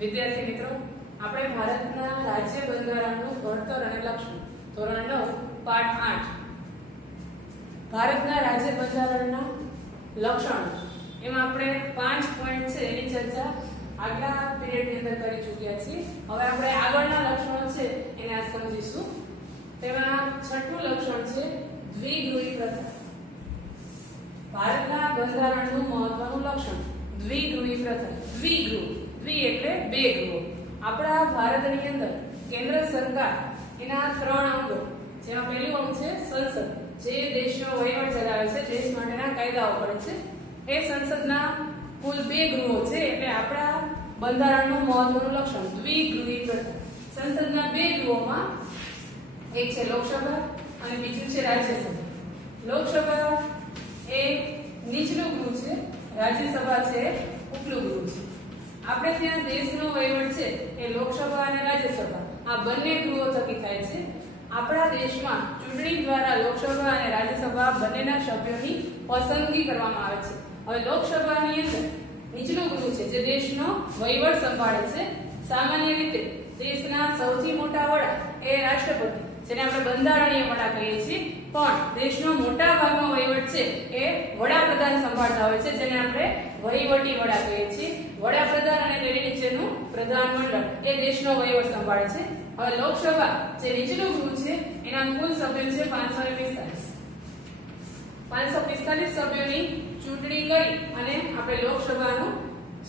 વિદ્યાર્થી મિત્રો, આપણે ભારતના રાજ્ય બંધારણનું ઘડતર અને લક્ષણ ધોરણ 9 પાઠ 8 ભારતના રાજ્ય બંધારણના લક્ષણો એમાં આપણે 5 પોઈન્ટ છે એની ચર્ચા આગલા પીરિયડની અંદર કરી ચૂક્યા છીએ. હવે આપણે આગળના લક્ષણો છે એને આ સમજીશું. તેમાં છઠ્ઠું લક્ષણ છે દ્વિગૃહી પ્રથા. ભારતના બંધારણનું મહત્વનું લક્ષણ દ્વિગૃહી પ્રથા. દ્વિ એટલે બે ગૃહો. આપણા ભારતની અંદર કેન્દ્ર સરકાર એના 3 અંગો, જેમાં પહેલું અંગ છે સંસદ, જે દેશનો વહીવટ ચલાવે છે, દેશ માટેના કાયદાઓ કરે છે. એ સંસદના કુલ 2 ગૃહો છે. એટલે આપણા બંધારણનું મહત્વનું લક્ષણ દ્વિગૃહી પ્રથા. સંસદના 2 ગૃહોમાં એક છે લોકસભા અને બીજું છે રાજ્યસભા. લોકસભા એ નીચલું ગૃહ છે, રાજ્યસભા છે ઉપલું ગૃહ છે. આપણે ત્યાં દેશનો વહીવટ છે એ લોકસભા અને રાજ્યસભા આ બંને ગૃહો થકી થાય છે. આપણા દેશમાં ચૂંટણી દ્વારા લોકસભા અને રાજ્યસભા બંનેના સભ્યોની પસંદગી કરવામાં આવે છે. હવે લોકસભાની અંદર નીચલું ગૃહ છે જે દેશનો વહીવટ સંભાળે છે. સામાન્ય રીતે દેશના સૌથી મોટા વડા એ રાષ્ટ્રપતિ, જેને આપણે બંધારણીય વડા કહીએ છીએ, પણ દેશનો મોટા ભાગનો વહીવટ છે એ વડાપ્રધાન સંભાળતા હોય છે, જેને આપણે વહીવટી વડા કહીએ છીએ. વડાપ્રધાન અને તેની નીચેનું પ્રધાનમંડળ એ દેશનો વહીવટ સંભાળે છે. હવે લોકસભા જે નીચલું ગૃહ છે એના કુલ સભ્યો છે 545. 545 સભ્યોની ચૂંટણી કરી અને આપણે લોકસભાનું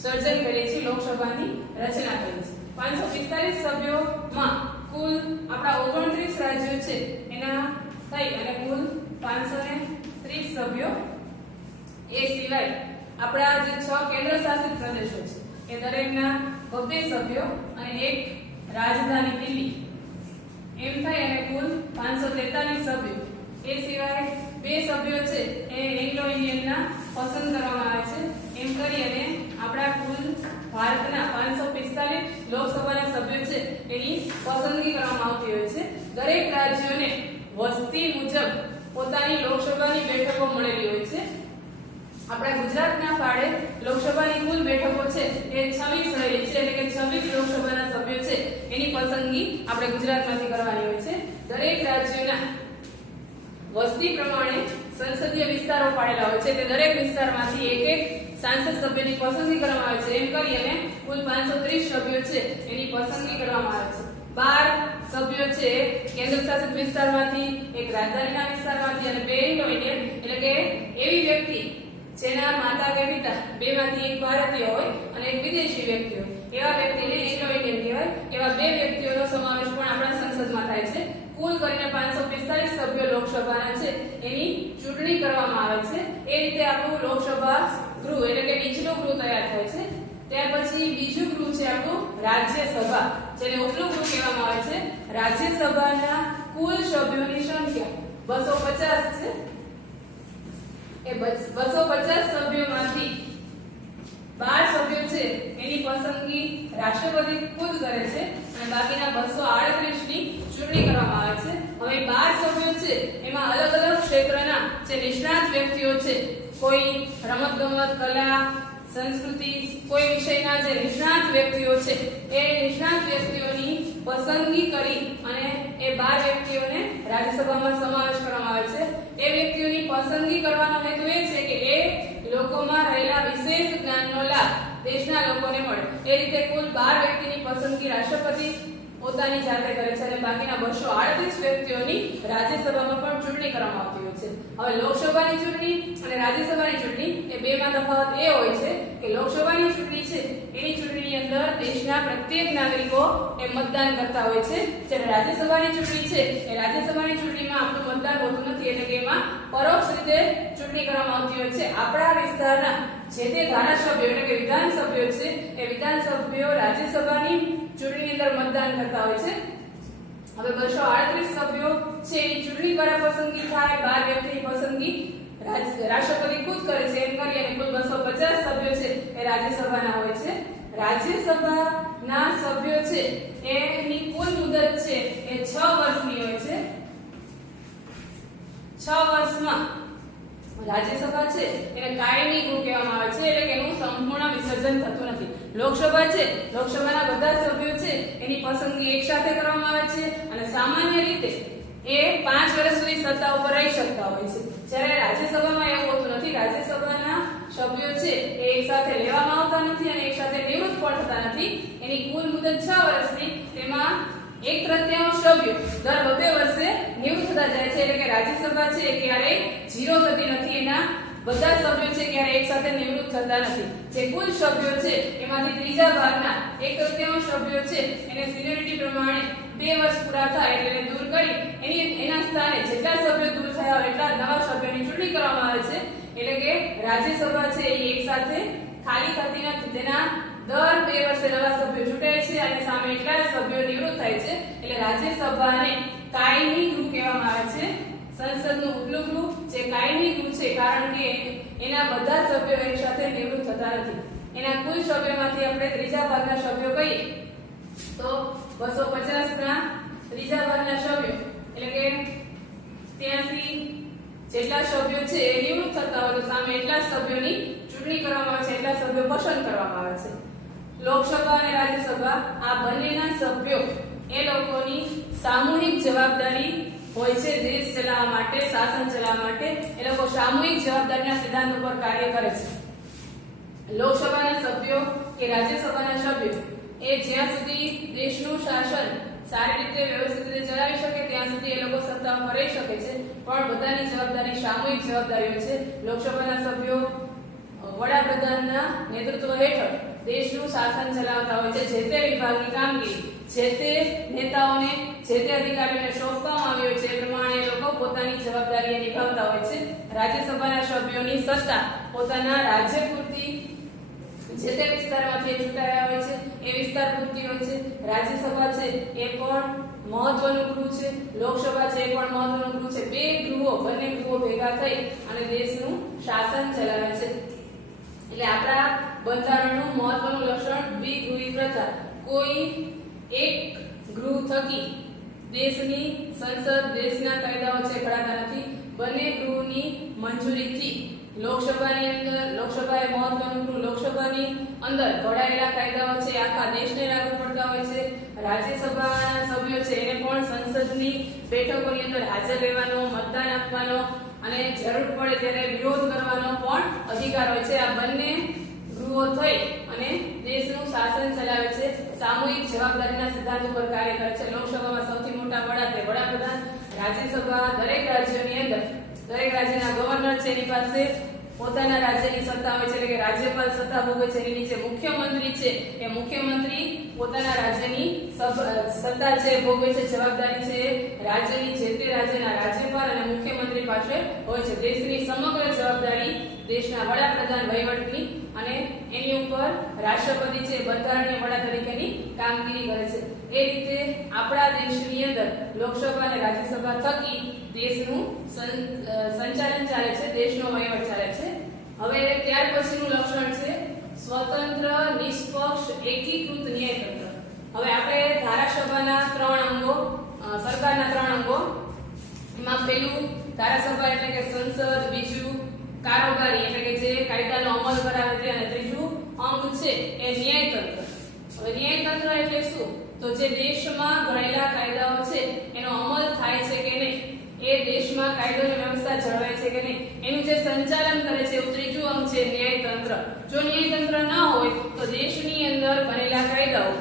સર્જન કરીએ છીએ, લોકસભાની રચના કરીએ છીએ. 545 સભ્યોમાં કુલ આપણા 29 રાજ્યો છે એના થઈ અને કુલ 530 સભ્યો. એ સિવાય આપણા જે 6 કેન્દ્ર શાસિત પ્રદેશો છે એ દરેકના 32 સભ્યો અને એક રાજધાની દિલ્હી, એમ થઈ અને કુલ 543 સભ્યો. એ સિવાય 2 સભ્યો છે એ એંગ્લો ઇન્ડિયનના પસંદ કરવામાં આવે છે. એમ કરી અને આપણા કુલ ભારતના 545 લોકસભાના સભ્યો છે એની પસંદગી કરવામાં આવતી હોય છે. દરેક રાજ્યોને વસ્તી મુજબ પોતાની લોકસભાની બેઠકો મળેલી હોય છે. આપણા ગુજરાતના ફાળે લોકસભાની કુલ બેઠકો છે એ 26 રહેલી છે, એટલે કે 26 લોકસભાના સભ્યો છે એની પસંદગી આપણે ગુજરાતમાંથી કરવાની હોય છે. દરેક રાજ્યના વસ્તી પ્રમાણે સંસદીય વિસ્તારો પાડેલા હોય છે, તે દરેક વિસ્તારમાંથી એક સાંસદ સભ્યની પસંદગી કરવામાં આવે છે. એમ કરી અને કુલ 530 સભ્યો છે એની પસંદગી કરવામાં આવે છે. 12 સભ્યો છે કેન્દ્ર શાસિત વિસ્તારમાંથી, એક રાજધાનીના વિસ્તારમાંથી અને 2 એંગ્લો ઇન્ડિયન, એટલે કે એવી વ્યક્તિ જેના માતા કે પિતા બેમાંથી એક ભારતીય હોય અને એક વિદેશી વ્યક્તિ હોય, એવા વ્યક્તિને એંગ્લો ઇન્ડિયન કહેવાય. એવા 2 વ્યક્તિઓનો સમાવેશ પણ આપણા સંસદમાં થાય છે. કુલ કરીને 545 સભ્યો લોકસભાના છે એની ચૂંટણી કરવામાં આવે છે. એ રીતે આપણું લોકસભા ગૃહ એટલે કે નીચલું ગૃહ તૈયાર થાય છે. ત્યાર પછી બીજું ગૃહ છે આપણું રાજ્યસભા, જેને ઉપલું ગૃહ કહેવામાં આવે છે. રાજ્યસભાના કુલ સભ્યોની સંખ્યા 250 છે. એ 250 સભ્યોમાંથી 12 સભ્યો છે એની પસંદગી રાષ્ટ્રપતિ ખુદ કરે છે અને બાકીના 238 ની ચૂંટણી કરવામાં આવે છે. હવે 12 સભ્યો છે એમાં અલગ અલગ ક્ષેત્રના જે નિષ્ણાત વ્યક્તિઓ છે, કોઈ રમતગમત, કલા, સંસ્કૃતિ, કોઈ વિષયના જે નિષ્ણાત વ્યક્તિઓ છે એ નિષ્ણાત વ્યક્તિઓની પસંદગી કરી અને એ 12 વ્યક્તિઓને રાજ્યસભામાં સમાવેશ કરવામાં આવે છે. એ વ્યક્તિઓની પસંદગી કરવાનો હેતુ એ છે કે એ લોકોમાં રહેલા વિશેષ જ્ઞાનનો લાભ દેશના લોકોને મળે. એ રીતે કુલ 12 વ્યક્તિની પસંદગી રાષ્ટ્રપતિ પોતાની જાતે કરે છે અને બાકીના 238 વ્યક્તિઓની રાજ્યસભામાં પણ ચૂંટણી કરવામાં આવતી હોય છે. હવે લોકસભાની ચૂંટણી અને રાજ્યસભાની ચૂંટણી એ બેમાં તફાવત એ હોય છે કે લોકસભાની ચૂંટણી છે એની ચૂંટણીની અંદર દેશના પ્રત્યેક નાગરિકો એ મતદાન કરતા હોય છે, જ્યારે રાજ્યસભાની ચૂંટણી છે એ રાજ્યસભાની ચૂંટણીમાં આપણું મતદાન હોતું નથી, એટલે કે એમાં પરોક્ષ રીતે ચૂંટણી કરવામાં આવતી હોય છે. આપણા વિસ્તારના જે તે ધારાસભ્યો એટલે કે વિધાનસભ્યો છે એ વિધાનસભ્યો રાજ્યસભાની ચૂંટણીની અંદર મતદાન કરતા હોય છે. હવે 238 સભ્યો છે એની ચૂંટણી દ્વારા પસંદગી થાય. 12 વ્યક્તિની પસંદગી રાષ્ટ્રપતિ ખુદ કરે છે. એમ કરી અને કુલ 250 સભ્યો છે એ રાજ્યસભાના હોય છે. રાજ્યસભાના સભ્યો છે એની કુલ મુદત છે એ 6 વર્ષની હોય છે. 6 વર્ષમાં રાજ્યસભા છે એને કાયમી ગૃહ કહેવામાં આવે છે, એટલે કે એનું સંપૂર્ણ વિસર્જન થતું નથી. લોકસભા છે, લોકસભાના બધા સભ્યો છે એની પસંદગી એક સાથે કરવામાં આવે છે અને સામાન્ય રીતે એ 5 વર્ષ સુધી સત્તા ઉપર રહી શકતા હોય છે. જ્યારે રાજ્યસભામાં એવું હોતું નથી. રાજ્યસભાના સભ્યો છે એ એક સાથે લેવામાં આવતા નથી અને એક સાથે નિવૃત્ત પણ થતા નથી. એની કુલ મુદત 6 વર્ષની, તેમાં 1/3 સભ્યો દર 2 વર્ષે નિવૃત્ત થતા જાય છે. એટલે કે રાજ્યસભા છે એ ક્યારેય 0 થતી નથી. એના બધા સભ્યો છે ક્યારે એક સાથે નિવૃત્ત થતા નથી. જે કુલ સભ્યો છે એમાંથી ત્રીજા ભાગના 1/3 સભ્યો છે એને સિનિયોરિટી પ્રમાણે 2 વર્ષ પૂરા થાય એટલે એને દૂર કરી એના સ્થાને જેટલા સભ્યો દૂર થયા હોય એટલા નવા સભ્યોની ચૂંટણી કરવામાં આવે છે. એટલે કે રાજ્યસભા છે એ એક સાથે ખાલી થતી નથી. તેના દર 2 વર્ષે નવા સભ્યો ચૂંટાય છે અને સામે એટલા સભ્યો નિવૃત્ત થાય છે. એટલે રાજ્યસભાને કાયમી ગૃહ કહેવામાં આવે છે. સંસદનું ઉપલું ગૃહ જે કાયમી ગૃહ છે, કારણ કે એના બધા સભ્યો એક સાથે નિવૃત્ત થતા નથી. એના કુલ સભ્યોમાંથી આપણે ત્રીજા ભાગના સભ્યો કહીએ તો 250 ના ત્રીજા ભાગના સભ્યો એટલે કે 83 જેટલા સભ્યો છે એ નિવૃત્ત થતા હોય તો સામે એટલા સભ્યોની ચૂંટણી કરવામાં આવે છે, એટલા સભ્યો પસંદ કરવામાં આવે છે. લોકસભા અને રાજ્યસભા આ બંનેના સભ્યો એ લોકોની સામૂહિક જવાબદારી હોય છે દેશ ચલાવવા માટે, શાસન ચલાવવા માટે. એ લોકો સામૂહિક જવાબદારીના સિદ્ધાંત ઉપર કાર્ય કરે છે. લોકસભાના સભ્યો કે રાજ્યસભાના સભ્યો એ જ્યાં સુધી દેશનું શાસન સારી રીતે વ્યવસ્થિત રીતે ચલાવી શકે ત્યાં સુધી એ લોકો સત્તામાં રહી શકે છે. પણ બધાની જવાબદારી સામૂહિક જવાબદારી હોય છે. લોકસભાના સભ્યો વડાપ્રધાનના નેતૃત્વ હેઠળ દેશનું શાસન ચલાવતા હોય છે. જે તે વિભાગની કામગીરી જે તે નેતાઓને જે તે અધિકારીઓને સોંપવામાં આવી હોય છે એ પ્રમાણે એ લોકો પોતાની જવાબદારી નિભાવતા હોય છે. રાજ્યસભાના સભ્યોની સત્તા પોતાના રાજ્ય પૂરતી જે તે વિસ્તારમાંથી ચૂંટાયા હોય છે એ વિસ્તાર પૂરતી હોય છે. રાજ્યસભા છે એ પણ મહત્વનું ગૃહ છે. લોકસભા છે એ પણ મહત્વનું ગૃહ છે. બંને ગૃહો ભેગા થઈ અને દેશનું શાસન ચલાવે છે. એટલે આપણા બંધારણનું મહત્વનું લક્ષણ દ્વિગૃહી પ્રથા. કોઈ એક ગૃહ થકી દેશની સંસદ દેશના કાયદાઓ છે ઘડાતા નથી. બંને ગૃહની મંજૂરીથી લોકસભાની અંદર લોકસભા એ મહત્વનું ગૃહ. લોકસભાની અંદર ઘડાયેલા કાયદાઓ છે આખા દેશને લાગુ પડતા હોય છે. રાજ્યસભાના સભ્યો છે એને પણ સંસદની બેઠકોની અંદર હાજર રહેવાનો, મતદાન આપવાનો અને જરૂર પડે ત્યારે વિરોધ કરવાનો પણ અધિકાર હોય છે. આ બંને ગૃહો થઈ અને દેશનું શાસન ચલાવે છે. સામૂહિક જવાબદારીના સિદ્ધાંત ઉપર કાર્ય કરે છે. લોકસભામાં સૌથી મોટા વડાપ્રધાન. રાજ્યસભા દરેક રાજ્યની અંદર દરેક રાજ્યના ગવર્નર છે એની પાસે પોતાના રાજ્યની સત્તા હોય છે. એટલે કે રાજ્યપાલ સત્તા ભોગવે છે. એની નીચે મુખ્યમંત્રી છે એ મુખ્યમંત્રી પોતાના રાજ્યની સત્તા છે ભોગવે છે. જવાબદારી છે રાજ્યની જે તે રાજ્યના રાજ્યપાલ અને મુખ્યમંત્રી પાસે હોય છે. દેશની સમગ્ર જવાબદારી દેશના વડાપ્રધાન વહીવટની અને એની ઉપર રાષ્ટ્રપતિ છે બંધારણીય વડા તરીકેની કામગીરી કરે છે. એ રીતે આપણા દેશની અંદર લોકસભા અને રાજ્યસભા થકી દેશનું સંચાલન ચાલે છે, દેશનો વહીવટ ચાલે છે. હવે ત્યાર પછીનું લક્ષણ છે સ્વતંત્ર, નિષ્પક્ષ, એકીકૃત ન્યાયતંત્ર. હવે આપણે ધારાસભાના 3 અંગો, સરકારના 3 અંગો, એમાં પહેલું ધારાસભા એટલે કે સંસદ, બીજું કારોબારી એટલે કે જે કાયદાનો અમલ કરાવે તે, અને ત્રીજું અંગ છે એ ન્યાયતંત્ર. હવે ન્યાયતંત્ર એટલે શું? તો જે દેશમાં ઘડેલા કાયદાઓ છે એનો અમલ થાય છે કે નહીં, એ દેશમાં કાયદોની વ્યવસ્થા જળવાય છે કે નહીં, એનું જે સંચાલન કરે છે એવું ત્રીજું અંગ છે ન્યાયતંત્ર. જો ન્યાયતંત્ર ન હોય તો દેશની અંદર બનેલા કાયદાઓ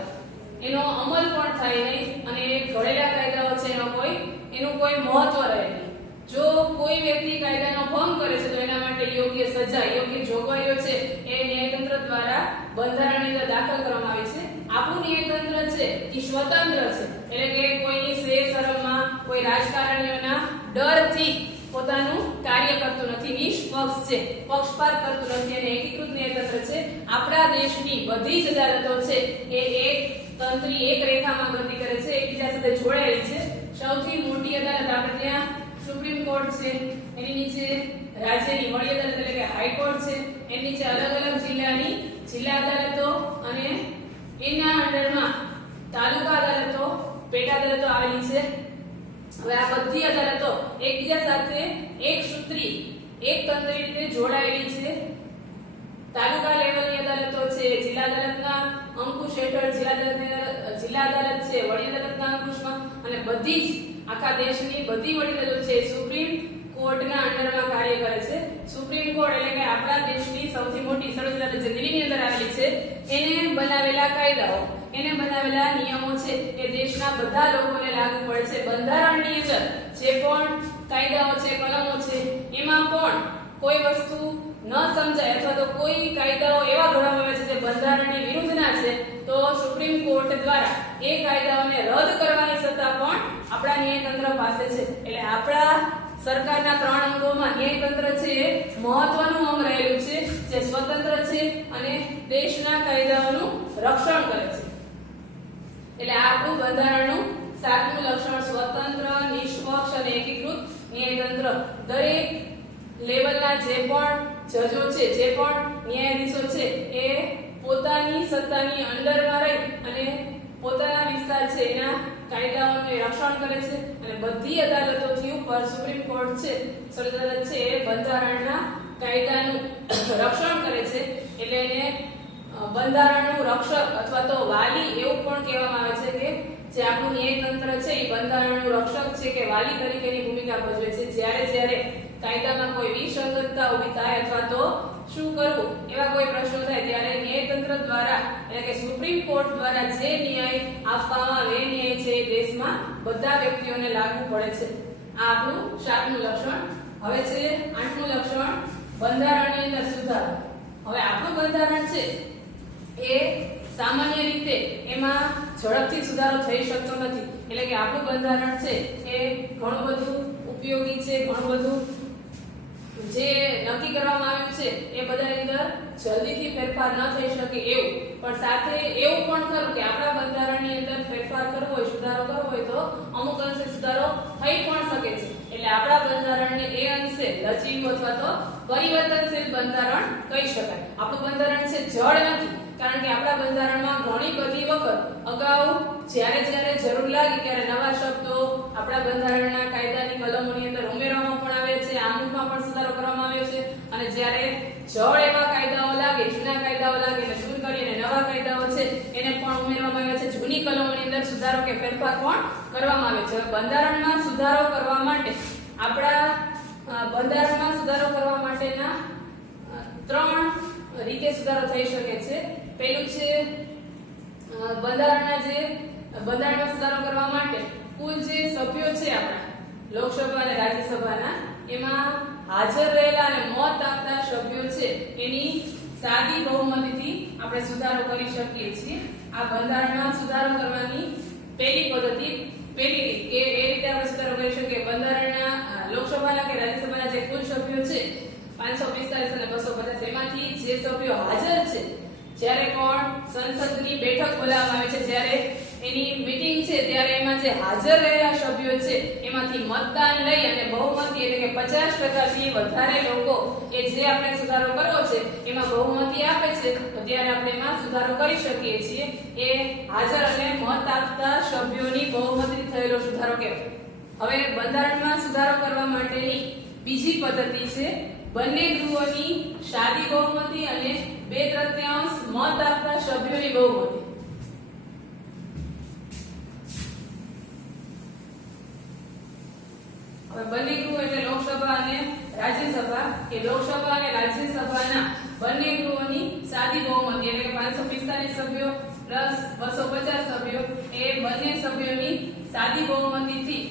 એનો અમલ પણ થાય નહીં અને ઘડેલા કાયદાઓ છે એનું કોઈ મહત્વ રહે નહીં. જો કોઈ વ્યક્તિ કાયદાનો ભંગ કરે છે તો એના માટે યોગ્ય સજા, યોગ્ય જોગવાઈઓ છે એ ન્યાયતંત્ર દ્વારા બંધારણની અંદર દાખલ કરવામાં આવી છે. આપણું ન્યાયતંત્ર છે એ સ્વતંત્ર છે. એટલે કે કોઈની શરમમાં, કોઈ રાજકારણીઓના ડરથી પોતાનું કાર્ય કરતું નથી, નિષ્પક્ષ છે, પક્ષપાત કરતું નથી અને એકીકૃત ન્યાયતંત્ર છે. આપણા દેશની બધી જ અદાલતો છે એ એક તંત્રી એક રેખામાં ગતિ કરે છે, એકબીજા સાથે જોડાયેલી છે. સૌથી મોટી અદાલત આપણે ત્યાં સુપ્રીમ કોર્ટ છે, એની નીચે રાજ્યની વડી અદાલત એટલે કે હાઈકોર્ટ છે, એની નીચે અલગ અલગ જિલ્લાની જિલ્લા અદાલતો અને એના અંડરમાં તાલુકા અદાલતો, પેટા અદાલતો આવેલી છે. હવે આ બધી અદાલતો એકબીજા સાથે એક સૂત્રી એક તંત્રી રીતે જોડાયેલી છે. તાલુકા લેવલની અદાલતો છે, જિલ્લા અદાલતના અંકુશ હેઠળ જિલ્લા અદાલત છે, વડી અદાલતના અંકુશમાં, અને બધી જ આખા દેશની બધી વડી અદાલતો છે સુપ્રીમ કોર્ટના અંડરમાં કાર્ય કરે છે. સુપ્રીમ કોર્ટ એટલે કે આપણા દેશની સૌથી મોટી સર્વોચ્ચ અદાલત જે દિલ્હીની અંદર આવેલી છે, એને બનાવેલા કાયદાઓ, એને બનાવેલા નિયમો છે એ દેશના બધા લોકોને લાગુ પડે છે. બંધારણની અંદર જે પણ કાયદાઓ છે, કલમો છે, એમાં પણ કોઈ વસ્તુ ન સમજાય અથવા તો કોઈ કાયદાઓ એવા ઘડવામાં આવે છે જે બંધારણની વિરુદ્ધના છે, તો સુપ્રીમ કોર્ટ દ્વારા એ કાયદાઓને રદ કરવાની સત્તા પણ આપણા ન્યાયતંત્ર પાસે છે. એટલે આપણા સરકારના 3 અંગોમાં ન્યાયતંત્ર છે એ મહત્વનું અંગ રહેલું છે, જે સ્વતંત્ર છે અને દેશના કાયદાઓનું રક્ષણ કરે છે. એટલે આ આપણું બંધારણનું 7મું લક્ષણ સ્વતંત્ર, નિષ્પક્ષ અને એકીકૃત ન્યાયતંત્ર. દરેક લેવલના જે પણ જજો છે, જે પણ ન્યાયાધીશો છે, એ પોતાની સત્તાની અંડરમાં રહી અને પોતાના વિસ્તાર છે એના કાયદાઓનું રક્ષણ કરે છે. અને બધી અદાલતોથી ઉપર સુપ્રીમ કોર્ટ છે, સર્વોચ્ચ અદાલત છે, એ બંધારણના કાયદાનું રક્ષણ કરે છે. એટલે એને બંધારણનું રક્ષક અથવા તો વાલી એવું પણ કહેવામાં આવે છે કે જે આપણું ન્યાયતંત્ર છે એ બંધારણનું રક્ષક છે કે વાલી તરીકેની ભૂમિકા ભજવે છે. જ્યારે કાયદામાં કોઈ વિસંગતતા ઊભી થાય અથવા તો શું કરવું એવા કોઈ પ્રશ્નો થાય ત્યારે ન્યાયતંત્ર દ્વારા એટલે કે સુપ્રીમ કોર્ટ દ્વારા જે ન્યાય આપવામાં આવે એ ન્યાય છે એ દેશમાં બધા વ્યક્તિઓને લાગુ પડે છે. આ આપણું 7મું લક્ષણ. હવે છે 8મું લક્ષણ બંધારણની અંદર સુધારો. હવે આપણું બંધારણ છે એ સામાન્ય રીતે એમાં ઝડપથી સુધારો થઈ શકતો નથી. એટલે કે આપણું બંધારણ છે એ ઘણું બધું ઉપયોગી છે, ઘણું બધું જે નક્કી કરવામાં આવ્યું છે એ બધાની અંદર જલ્દીથી ફેરફાર ન થઈ શકે એવું. પણ સાથે એવું પણ ખરું કે આપણા બંધારણની અંદર ફેરફાર કરવો હોય, સુધારો કરવો હોય તો અમુક અંશે સુધારો થઈ પણ શકે છે. એટલે આપણા બંધારણને એ અંશે લચીલું અથવા તો પરિવર્તનશીલ બંધારણ કહી શકાય. આપણું બંધારણ છે જડ નથી, કારણ કે આપણા બંધારણમાં ઘણી બધી વખત અગાઉ જ્યારે જરૂર લાગી ત્યારે નવા શબ્દો આપણા બંધારણના કાયદાની કલમોની અંદર ઉમેરવામાં પણ આવે છે, આમુખમાં પણ સુધારો કરવામાં આવ્યો છે. અને જ્યારે જડ એવા કાયદાઓ લાગે, જૂના કાયદાઓ લાગે ને દૂર કરીને નવા કાયદાઓ છે એને પણ ઉમેરવામાં આવ્યા છે. જૂની કલમોની અંદર સુધારો કે ફેરફાર પણ કરવામાં આવે છે. બંધારણમાં સુધારો કરવા માટે આપણા બંધારણમાં સુધારો કરવા માટેના 3 રીતે સુધારો થઈ શકે છે. પહેલું છે બંધારણમાં સુધારો કરવા માટે કુલ જે સભ્યો છે આપણા લોકસભા અને રાજ્યસભાના, એમાં હાજર રહેલા અને મત આપતા સભ્યો છે એની સાદી બહુમતીથી આપણે સુધારો કરી શકીએ છીએ. આ બંધારણમાં સુધારો કરવાની પહેલી પદ્ધતિ, પહેલી રીત કે એ રીતે આપણે સુધારો કરી શકીએ. બંધારણના લોકસભાના કે રાજ્યસભાના જે કુલ સભ્યો છે 545 અને 250, એમાંથી જે સભ્યો હાજર છે, જ્યારે પણ સંસદની બેઠક બોલાવવામાં આવે છે, જ્યારે એની મીટિંગ છે ત્યારે એમાં જે હાજર રહેલા સભ્યો છે એમાંથી મતદાન લઈ અને બહુમતી એટલે કે 50% થી વધારે લોકો એ જે આપણે સુધારો કરવો છે એમાં બહુમતી આપે છે, તો ત્યારે આપણે એમાં સુધારો કરી શકીએ છીએ. એ હાજર અને મત આપતા સભ્યોની બહુમતીથી થયેલો સુધારો કહેવાય. હવે બંધારણમાં સુધારો કરવા માટેની બીજી પદ્ધતિ છે બંને ગૃહોની સાદી બહુમતી અને 2/3 મત આપતા સભ્યોની બહુમતી. હવે બંને ગૃહો એટલે લોકસભા અને રાજ્યસભા, કે લોકસભા અને રાજ્યસભાના બંને ગૃહોની સાદી બહુમતી એટલે કે 545 સભ્યો પ્લસ 250 સભ્યો, એ બંને સભ્યોની સાદી બહુમતીથી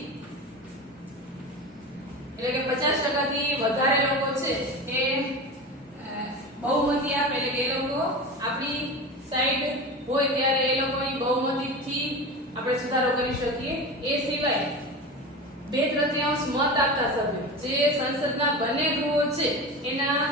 એટલે કે 50% થી વધારે લોકો છે એ બહુમતી આપે, એટલે કે એ લોકો આપણી સાઈડ હોય ત્યારે એ લોકોની બહુમતીથી આપણે સુધારો કરી શકીએ. એ સિવાય 2/3 મત આપતા સભ્યો, જે સંસદના બંને ગૃહો છે એના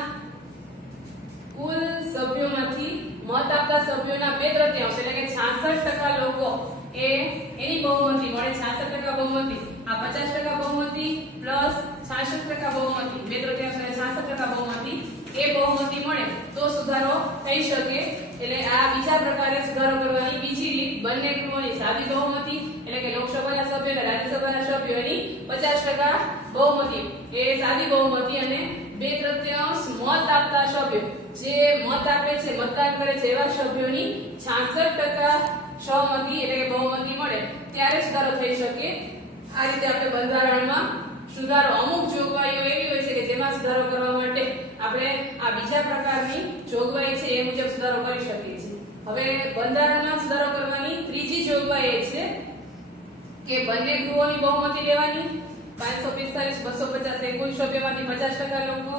કુલ સભ્યોમાંથી મત આપતા સભ્યોના 2/3 એટલે કે 66% લોકો એની બહુમતી મળે. 66% બહુમતી, આ 50% બહુમતી પ્લસ 66% બહુમતી, 2/3 અને 66% બહુમતી, એ બહુમતી મળે તો સુધારો થઈ શકે. એટલે આ બીજા પ્રકારે સુધારો કરવાની બીજી રીત બંને ગૃહોની સાદી બહુમતી એટલે કે લોકસભાના સભ્યો અને રાજ્યસભાના સભ્યોની 50% બહુમતી, એ સાદી બહુમતી, અને 2/3 મત આપતા સભ્યો, જે મત આપે છે, મતદાન કરે છે એવા સભ્યોની 66% સહમતી એટલે કે બહુમતી મળે ત્યારે સુધારો થઈ શકે. આ રીતે આપણે બંધારણમાં સુધારો, અમુક જોગવાઈઓ એવી હોય છે કે જેમાં સુધારો કરવા માટે આપણે આ બીજા પ્રકારની જોગવાઈ છે એ મુજબ સુધારો કરી શકીએ છીએ. હવે બંધારણમાં સુધારો કરવાની ત્રીજી જોગવાઈ એ છે કે બંને ગૃહોની બહુમતી લેવાની. 545 250 એ કુલ સભ્યોમાંથી 50% લોકો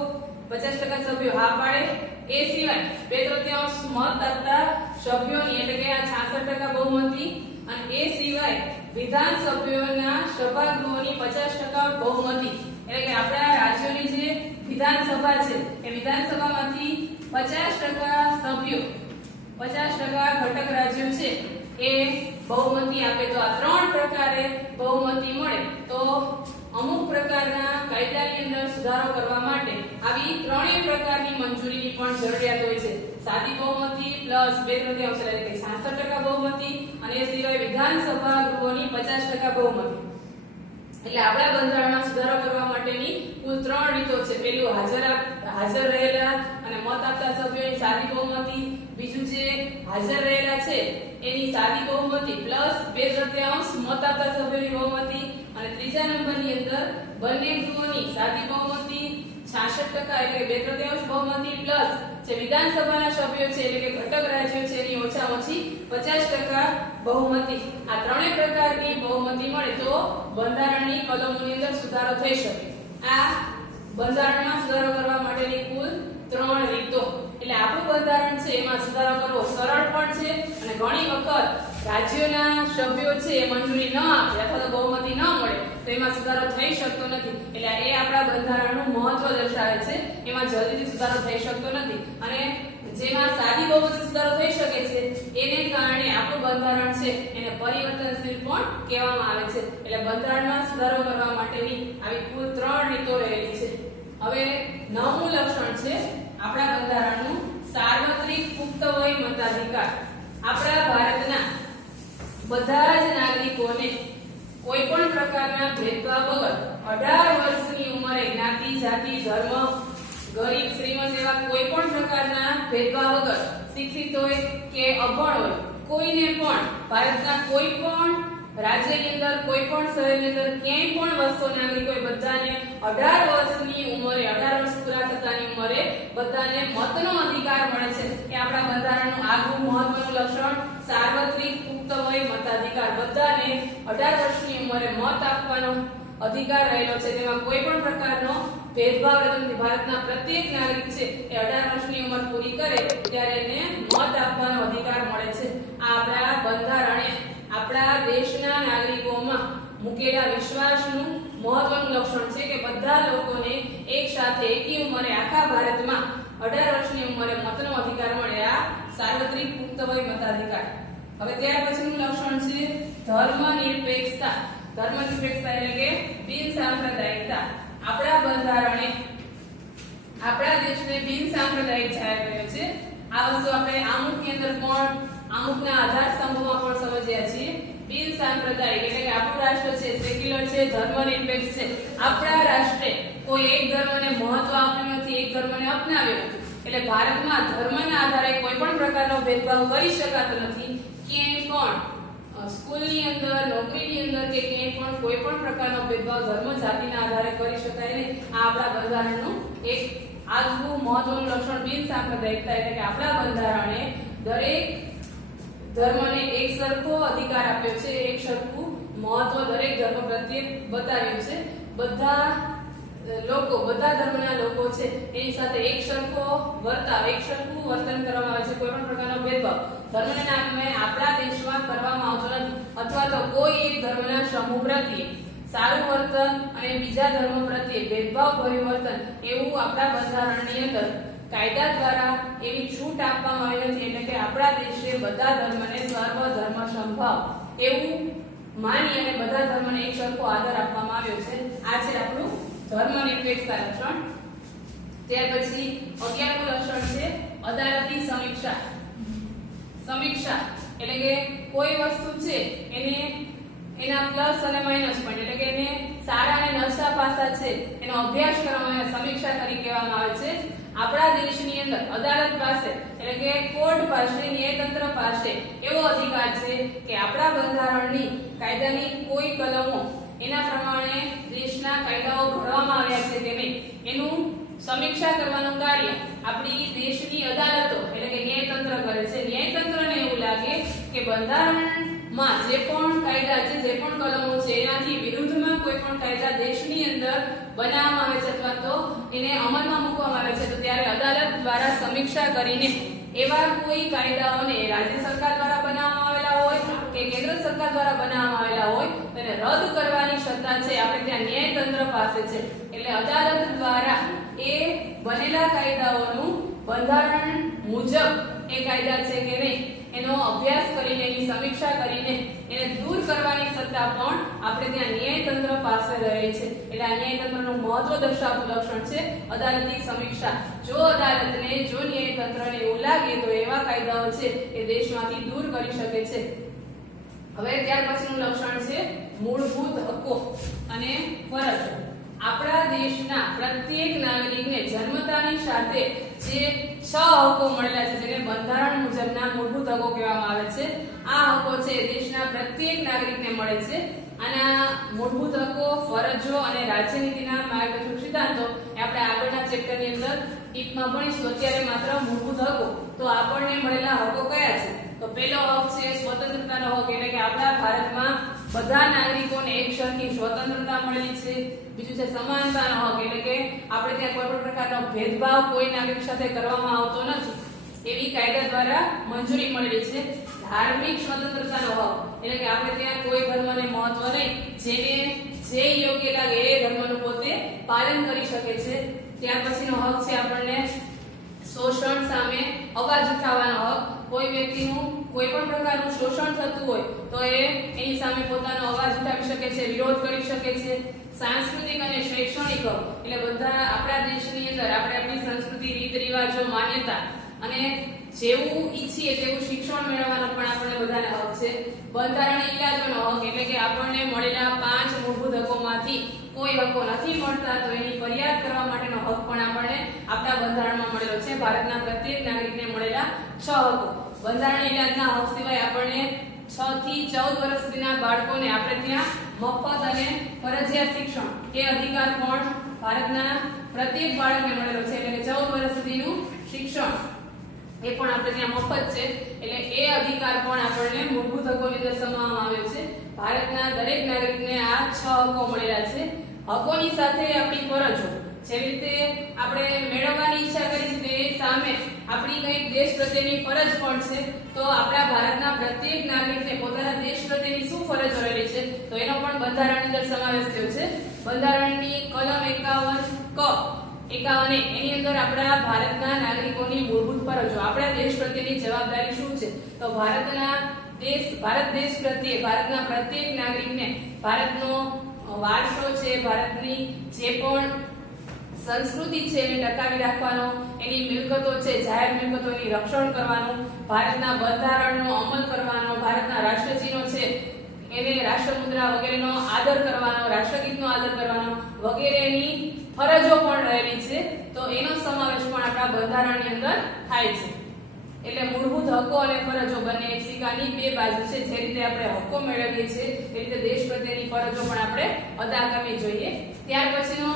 50% સભ્યો હા પાડે. એ સિવાય 2/3 મત આપતા સભ્યોની એટલે કે આ 66% બહુમતી, અને એ સિવાય વિધાનસભ્યોના સભાગૃહોની 50% બહુમતી એટલે કે આપણા રાજ્યોની જે વિધાનસભા છે એ વિધાનસભામાંથી 50% સભ્યો, 50% ઘટક રાજ્યો છે એ બહુમતી આપે તો આ ત્રણ પ્રકારે બહુમતી મળે તો અમુક પ્રકારના કાયદાની અંદર સુધારો કરવા માટે આવી ત્રણેય પ્રકારની મંજૂરીની પણ જરૂરિયાત હોય છે. સાદી બહુમતી પ્લસ 2/3 એટલે કે 66% બહુમતી, અને એ સિવાય વિધાનસભા ગૃહોની 50% બહુમતી. એટલે આપણા બંધારણમાં સુધારો કરવા માટેની કુલ ત્રણ રીતો છે. પહેલું હાજર રહેલા અને મત આપતા સભ્યોની સાદી બહુમતી, બીજું જે હાજર રહેલા છે એની સાદી બહુમતી પ્લસ 2/3 મત આપતા સભ્યોની બહુમતી, અને ત્રીજા નંબરની અંદર બંને ગૃહોની સાદી બહુમતી 66% એટલે કે 2/3 બહુમતી પ્લસ જે વિધાનસભાના સભ્યો છે એટલે કે ઘટક રાજ્યો છે એની ઓછામાં ઓછી 50% બહુમતી. આ ત્રણેય પ્રકારની બહુમતી મળે તો બંધારણની કલમોની અંદર સુધારો થઈ શકે. આ બંધારણમાં સુધારો કરવા માટેની કુલ ત્રણ રીતો. એટલે આપણું બંધારણ છે એમાં સુધારો કરવો સરળ પણ છે, અને ઘણી વખત રાજ્યોના સભ્યો છે એ મંજૂરી ન આપે અથવા તો બહુમતી ન મળે તો એમાં સુધારો થઈ શકતો નથી. એટલે એ આપણા બંધારણનું મહત્વ દર્શાવે છે. એમાં જલ્દીથી સુધારો થઈ શકતો નથી, અને જેમાં સાદી બહુમતી સુધારો થઈ શકે છે એને કારણે આપણું બંધારણ છે એને પરિવર્તનશીલ પણ કહેવામાં આવે છે. એટલે બંધારણમાં સુધારો કરવા માટેની આવી કુલ ત્રણ રીતો રહેલી છે. હવે નવમું લક્ષણ છે આપણા બંધારણનું સાર્વત્રિક પુખ્ત વય મતાધિકાર. આપણા ભારતના બધા જ નાગરિકોને કોઈ પણ પ્રકારના ભેદભાવ વગર 18 વર્ષની ઉંમરે જ્ઞાતિ, જાતિ, ધર્મ, ગરીબ, શ્રીમંત એવા કોઈ પણ પ્રકારના ભેદભાવ વગર શિક્ષિત હોય કે અભણ હોય કોઈને પણ ભારતના કોઈ પણ રાજ્યની અંદર, કોઈ પણ શહેરની અંદર ક્યાંય પણ વસતો નાગરિક હોય બધાને 18 વર્ષની ઉંમરે, 18 વર્ષ પૂરા થતાની ઉંમરે બધાને મતનો અધિકાર મળે છે. એ આપણા બંધારણનું આગવું મહત્વનું લક્ષણ સાર્વત્રિક પુખ્ત વય મતાધિકાર. બધાને 18 વર્ષની ઉંમરે મત આપવાનો અધિકાર રહેલો છે. તેમાં કોઈ પણ પ્રકારનો ભેદભાવ નથી. ભારતના પ્રત્યેક નાગરિક છે એ 18 વર્ષની ઉંમર પૂરી કરે ત્યારે એને મત આપવાનો અધિકાર મળે છે. આ આપણા બંધારણે આપણા દેશના નાગરિકોમાં મૂકેલા વિશ્વાસનું મહત્વનું લક્ષણ છે કે બધા લોકોને એક સાથે એકી ઉંમરે આખા ભારતમાં 18 વર્ષની ઉંમરે મતનો અધિકાર મળે. આ સાર્વત્રિક પુખ્ત વય મતાધિકાર. હવે ત્યાર પછીનું લક્ષણ છે ધર્મનિરપેક્ષતા. ધર્મનિરપેક્ષતા એટલે કે બિનસાંપ્રદાયિકતા. આપણા બંધારણે આપણા દેશને બિનસાંપ્રદાયિક જાહેર કર્યો છે. આ વસ્તુ આપણે આમુખની અંદર પણ આમુખના આધાર સ્તંભોમાં પણ સમજ્યા છીએ. બિનસાંપ્રદાયિક એટલે કે આપણું રાષ્ટ્ર છે સેક્યુલર છે, ધર્મનિરપેક્ષ છે. આપણા રાષ્ટ્રે કોઈ એક ધર્મને મહત્વ આપ્યું નથી, એક ધર્મને અપનાવ્યો નથી. એટલે ભારતમાં ધર્મના આધારે કોઈ પણ પ્રકારનો ભેદભાવ કરી શકાતો નથી. ક્યાંય પણ સ્કૂલની અંદર, નોકરીની અંદર કે ક્યાંય પણ કોઈ પણ પ્રકારનો ભેદભાવ ધર્મ, જાતિના આધારે કરી શકાય નહીં. આ આપણા બંધારણનું એક આગવું મહત્વનું લક્ષણ બિનસાંપ્રદાયિકતા. એટલે કે આપણા બંધારણે દરેક ધર્મને એક સરખો અધિકાર આપ્યો છે, એક સરખું મહત્વ દરેક ધર્મ પ્રત્યે બતાવ્યું છે. બધા લોકો, બધા ધર્મના લોકો છે એની સાથે એક સરખો વર્તાવ, એક સરખું વર્તન કરવામાં આવે છે. કોઈ પણ પ્રકારનો ભેદભાવ ધર્મના નામે આપણા દેશમાં કરવામાં આવતો નથી, અથવા તો કોઈ એક ધર્મના સમૂહ પ્રત્યે સારું વર્તન અને બીજા ધર્મ પ્રત્યે ભેદભાવ ભર્યું વર્તન એવું આપણા બંધારણની અંદર કાયદા દ્વારા એવી છૂટ આપવામાં આવી નથી. એટલે કે આપણા દેશે બધા ધર્મને સર્વ ધર્મ સમભાવ એવું માની અને બધા ધર્મને એક સરખો આદર આપવામાં આવ્યો છે. આ છે આપણું ધર્મનિરપેક્ષતા લક્ષણ. ત્યાર પછી 11મું લક્ષણ છે અદાલતી સમીક્ષા. સમીક્ષા એટલે કે કોઈ વસ્તુ છે એને એના પ્લસ અને માઈનસ પોઈન્ટ એટલે કે એને સારા અને નશા પાસા છે એનો અભ્યાસ કરવામાં આવે, સમીક્ષા કરી કહેવામાં આવે છે. આપણા દેશની અંદર અદાલત પાસે એટલે કે કોર્ટ પાસે, ન્યાયતંત્ર પાસે એવો અધિકાર છે કે આપણા બંધારણની કાયદાની કોઈ કલમો એના પ્રમાણે દેશના કાયદાઓ ઘડવામાં આવ્યા છે કે નહીં એનું સમીક્ષા કરવાનું કાર્ય આપણી દેશની અદાલતો એટલે કે ન્યાયતંત્ર કરે છે. ન્યાયતંત્રને એવું લાગે કે બંધારણમાં જે પણ કાયદા છે, જે પણ કલમો છે એનાથી વિરુદ્ધમાં કોઈ પણ કાયદા દેશની અંદર બનાવવામાં આવે છે અથવા તો એને અમલમાં મૂકવામાં આવે છે તો ત્યારે અદાલત દ્વારા સમીક્ષા કરીને એવા કોઈ કાયદાઓને રાજ્ય સરકાર દ્વારા બનાવવામાં આવેલા હોય કે કેન્દ્ર સરકાર દ્વારા બનાવવામાં આવેલા હોય તેને રદ કરવાની સત્તા છે આપણે ત્યાં ન્યાયતંત્ર પાસે છે. એટલે અદાલત દ્વારા એ બનેલા કાયદાઓનું બંધારણ મુજબ એ કાયદા છે કે નહીં એનો અભ્યાસ કરીને એની સમીક્ષા કરીને એને દૂર કરવાની સત્તા પણ આપણે ત્યાં ન્યાયતંત્ર પાસે રહેલી છે. એટલે આ ન્યાયતંત્રનું મહત્વ દર્શાવતું લક્ષણ છે અદાલતની સમીક્ષા. જો અદાલતને, જો ન્યાયતંત્રને એવું લાગે તો એવા કાયદાઓ છે એ દેશમાંથી દૂર કરી શકે છે. હવે ત્યાર પછીનું લક્ષણ છે મૂળભૂત હક્કો અને ફરજો. આપણા દેશના પ્રત્યેક નાગરિકને જન્મતાની સાથે જે 6 હક્કો મળેલા છે જેને બંધારણ મુજબના મૂળભૂત હક્કો કહેવામાં આવે છે. આ હક્કો છે દેશના પ્રત્યેક નાગરિકને મળે છે. આના મૂળભૂત હક્કો, ફરજો અને રાજ્યનીતિના માર્ગદર્શક સિદ્ધાંતો એ આપણે આગળના ચેપ્ટરની અંદર ટીપમાં ભણીશું. અત્યારે માત્ર મૂળભૂત હક્કો. તો આપણને મળેલા હક્કો કયા છે? તો પહેલો હક છે સ્વતંત્રતાનો હક એટલે કે આપણા ભારતમાં બધા નાગરિકોને એક સરખી સ્વતંત્રતા મળેલી છે. બીજું છે સમાનતાનો હક એટલે કે આપણે ત્યાં કોઈ પણ પ્રકારનો ભેદભાવ કોઈ નાગરિક સાથે કરવામાં આવતો નથી એવી કાયદા દ્વારા મંજૂરી મળેલી છે. ધાર્મિક સ્વતંત્રતાનો હક એટલે કે આપણે ત્યાં કોઈ ધર્મને મહત્વ નહીં, જેને જે યોગ્ય લાગે એ ધર્મનું પોતે પાલન કરી શકે છે. ત્યાર પછીનો હક છે આપણને શોષણ સામે અવાજ ઉઠાવવાનો હક. કોઈ વ્યક્તિનું કોઈ પણ પ્રકારનું શોષણ થતું હોય તો એની સામે પોતાનો અવાજ ઉઠાવી શકે છે, વિરોધ કરી શકે છે. સાંસ્કૃતિક અને શૈક્ષણિક હક એટલે બધા આપણા દેશની અંદર આપણે આપણી સંસ્કૃતિ, રીત રિવાજો, માન્યતા અને જેવું ઈચ્છીએ તેવું શિક્ષણ મેળવવાનો પણ આપણને બધાને હક છે. બંધારણીય ઇલાજોનો હક એટલે કે આપણને મળેલા 5 મૂળભૂત હકોમાંથી કોઈ હકો નથી મળતા તો એની ફરિયાદ કરવા માટેનો હક પણ આપણને આપણા બંધારણમાં મળેલો છે. ભારતના પ્રત્યેક નાગરિકને મળેલા 6 હકો. બંધારણીય ઇલાજના હક સિવાય આપણને 6 થી 14 વર્ષ સુધીના બાળકોને આપણે ત્યાં મફત અને ફરજિયાત શિક્ષણ એ અધિકાર પણ ભારતના પ્રત્યેક બાળકને મળેલો છે. એટલે કે 14 વર્ષ સુધીનું શિક્ષણ એ પણ આપણે ત્યાં મફત છે. એટલે એ અધિકાર પણ આપણને મૂળભૂત હકોની અંદર સમાવવામાં આવ્યો છે. ભારતના દરેક નાગરિકને આ 6 હકો મળેલા છે. હકોની સાથે આપણી ફરજો જેવી રીતે આપણે મેળવવાની ઈચ્છા કરી છે તે સામે આપણી કંઈક દેશ પ્રત્યેની ફરજ પણ છે. તો આપણા ભારતના પ્રત્યેક નાગરિકને પોતાના દેશ પ્રત્યેની શું ફરજ રહેલી છે તો એનો પણ બંધારણની અંદર સમાવેશ થયો છે. બંધારણની કલમ 51 ક 51 એની અંદર આપણા ભારતના નાગરિકોની મૂળભૂત ફરજો, આપણા દેશ પ્રત્યેની જવાબદારી શું છે તો ભારત દેશ પ્રત્યે ભારતના પ્રત્યેક નાગરિકને ભારતનો વારસો છે, ભારતની જે પણ સંસ્કૃતિ છે એને ટકાવી રાખવાનો, એની મિલકતો છે, જાહેર મિલકતોની રક્ષણ કરવાનું, ભારતના બંધારણનો અમલ કરવાનો, ભારતના રાષ્ટ્રચિહ્નો છે એને રાષ્ટ્રમુદ્રા વગેરેનો આદર કરવાનો, રાષ્ટ્રગીતનો આદર કરવાનો વગેરેની ફરજો પણ રહેલી છે. તો એનો સમાવેશ પણ આપણા બંધારણની અંદર થાય છે. એટલે મૂળભૂત હકો અને ફરજો બંને એક સિક્કાની 2 બાજુ છે. જે રીતે આપણે હકો મેળવીએ છીએ એ રીતે દેશ પ્રત્યેની ફરજો પણ આપણે અદા કરવી જોઈએ. ત્યાર પછીનો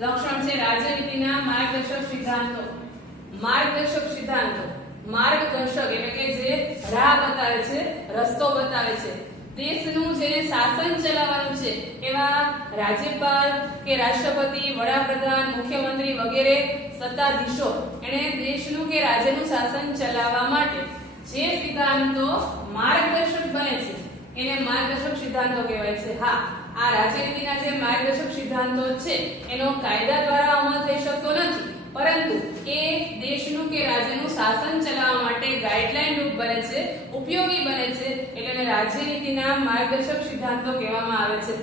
લક્ષણ છે રાજ્યનીતિના માર્ગદર્શક સિદ્ધાંતો. માર્ગદર્શક સિદ્ધાંતો, માર્ગદર્શક એટલે કે જે રાહ બતાવે છે, રસ્તો બતાવે છે. દેશનું જેને શાસન ચલાવવાનું છે એવા રાજ્યપાલ કે રાષ્ટ્રપતિ, વડાપ્રધાન, મુખ્યમંત્રી વગેરે સત્તાધીશો એને દેશનું કે રાજ્યનું શાસન ચલાવવા માટે જે સિદ્ધાંતો માર્ગદર્શક બને છે એને માર્ગદર્શક સિદ્ધાંતો કહેવાય છે. હા, આ રાજ્યનીતિના જે માર્ગદર્શક સિદ્ધાંતો છે એનો કાયદા દ્વારા અમલ થઈ શકતો નથી, પરંતુ એ દેશનું કે રાજ્યનું શાસન ચલાવવા માટે ગાઈડલાઈન રૂપ બને છે, ઉપયોગી બને છે. એટલે રાજ્યનીતિના માર્ગદર્શક સિદ્ધાંતો કહેવામાં આવે છે.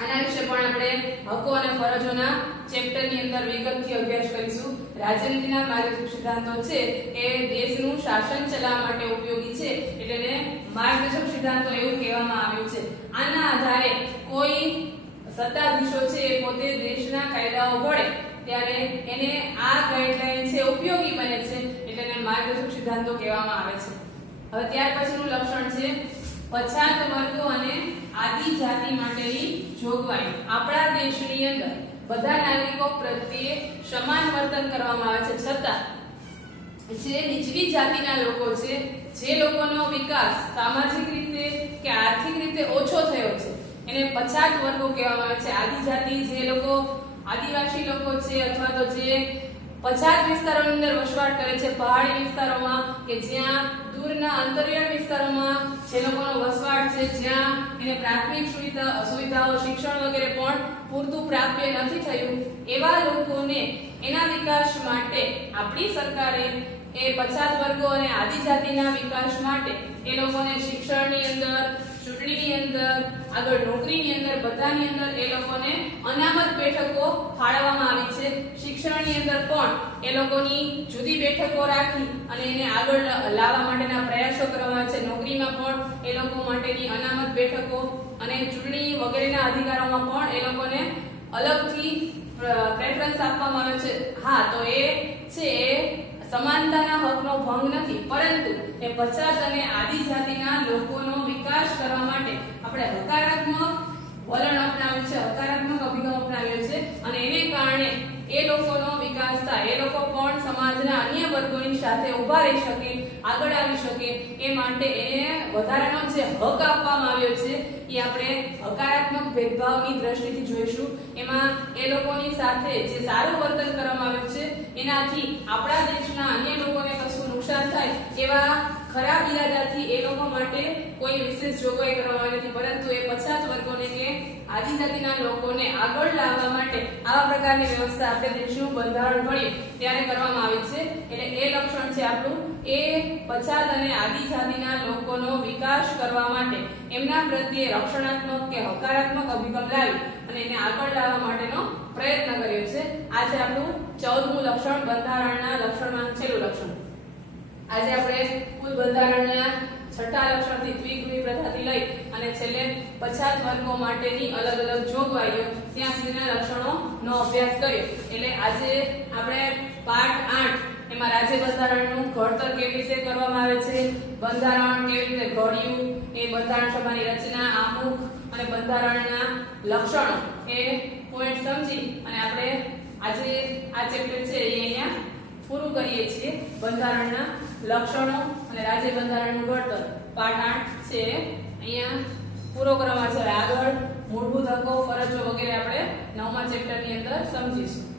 આના વિશે પણ આપણે હકો અને ફરજોના ચેપ્ટરની અંદર વિગતથી અભ્યાસ કરીશું. રાજ્યનીતિના માર્ગદર્શક સિદ્ધાંતો છે એ દેશનું શાસન ચલાવવા માટે ઉપયોગી છે એટલે માર્ગદર્શક સિદ્ધાંતો એવું કહેવામાં આવ્યું છે. આના આધારે કોઈ સત્તાધીશો છે એ પોતે દેશના કાયદાઓ ઘડે ત્યારે એને આ ગાઈડલાઈન છે ઉપયોગી બને છે એટલે એને માર્ગદર્શક સિદ્ધાંતો કહેવામાં આવે છે. હવે ત્યાર પછીનું લક્ષણ છે પછાત વર્ગો અને આદિજાતિ માટેની જોગવાઈ. આપણા દેશની અંદર બધા નાગરિકો પ્રત્યે સમાન વર્તન કરવામાં આવે છે છતાં જે નીચલી જાતિના લોકો છે, જે લોકોનો વિકાસ સામાજિક રીતે કે આર્થિક રીતે ઓછો થયો છે એને પછાત વર્ગો કહેવામાં આવે છે. આદિજાતિ જે લોકો આદિવાસી લોકો છે અથવા તો જે પછાત વિસ્તારોની અંદર વસવાટ કરે છે, પહાડી વિસ્તારોમાં કે જ્યાં દૂરના અંતરિયાળ વિસ્તારોમાં જે લોકોનો વસવાટ છે, જ્યાં એને પ્રાથમિક સુવિધાઓ શિક્ષણ વગેરે પણ પૂરતું પ્રાપ્ય નથી થયું, એવા લોકોને એના વિકાસ માટે આપણી સરકારે એ પછાત વર્ગો અને આદિજાતિના વિકાસ માટે એ લોકોને શિક્ષણની અંદર, ચૂંટણીની અંદર, આગળ નોકરીની અંદર, બધાની અંદર એ લોકોને અનામત બેઠકો ફાળવવામાં આવી છે. શિક્ષણની અંદર પણ એ લોકોની જુદી બેઠકો રાખી અને એને આગળ લાવવા માટેના પ્રયાસો કરવામાં આવે છે. નોકરીમાં પણ એ લોકો માટેની અનામત બેઠકો અને ચૂંટણી વગેરેના અધિકારોમાં પણ એ લોકોને અલગથી પ્રેફરન્સ આપવામાં આવે છે. હા, તો એ છે સમાનતાના હકનો ભંગ નથી, પરંતુ એ પછાત અને આદિજાતિના લોકોનો વિકાસ કરવા માટે આપણે હકારાત્મક વલણ અપનાવ્યું છે, હકારાત્મક અભિગમ અપનાવ્યો છે અને એને કારણે એ લોકોનો વિકાસ થાય, એ લોકો પણ સમાજના અન્ય વર્ગોની સાથે ઊભા રહી શકે, આગળ આવી શકે એ માટે એને વધારાનો જે હક આપવામાં આવ્યો છે એ આપણે હકારાત્મક ભેદભાવની દ્રષ્ટિથી જોઈશું. એમાં એ લોકોની સાથે જે સારું વર્તન કરવામાં આવ્યું છે એનાથી આપણા દેશના અન્ય લોકોને કશું નુકસાન થાય એવા ખરાબ ઈરાદાથી એ લોકો માટે કોઈ વિશેષ જોગવાઈ કરવામાં આવી નથી, પરંતુ એ પછાત વર્ગોને કે આદિજાતિના લોકોને આગળ લાવવા માટે આવા પ્રકારની વ્યવસ્થા આપણે દેશનું બંધારણ ભણીએ ત્યારે કરવામાં આવી છે. એટલે એ લક્ષણ છે આપણું એ પછાત અને આદિજાતિના લોકોનો વિકાસ કરવા માટે એમના પ્રત્યે રક્ષણાત્મક કે હકારાત્મક અભિગમ લાવી અને એને આગળ લાવવા માટેનો પ્રયત્ન કર્યો છે. આ છે આપણું 14મું લક્ષણ, બંધારણના લક્ષણમાં છેલ્લું લક્ષણ. આજે આપણે કુલ બંધારણના છઠ્ઠા લક્ષણથી દ્વિગૃહી પ્રથાથી લઈ અને છેલ્લે પછાત વર્ગો માટેની અલગ અલગ જોગવાઈઓ ત્યાં સુધીના લક્ષણોનો અભ્યાસ કર્યો. એટલે આજે આપણે પાઠ 8 એમાં રાજ્ય બંધારણનું ઘડતર કેવી રીતે કરવામાં આવે છે, બંધારણ કેવી રીતે ઘડ્યું, એ બંધારણ સભાની રચના, આમુખ અને બંધારણના લક્ષણો એ પોઈન્ટ સમજી અને આપણે આજે આ ચેપ્ટર છે એ અહીંયા પૂરું કરીએ છીએ. બંધારણના લક્ષણો અને રાજ્ય બંધારણનું ઘડતર પાઠ 8 છે અહીંયા પૂરો કરવામાં છે. આગળ મૂળભૂત હકો, ફરજો વગેરે આપણે 9મા ચેપ્ટરની અંદર સમજીશું.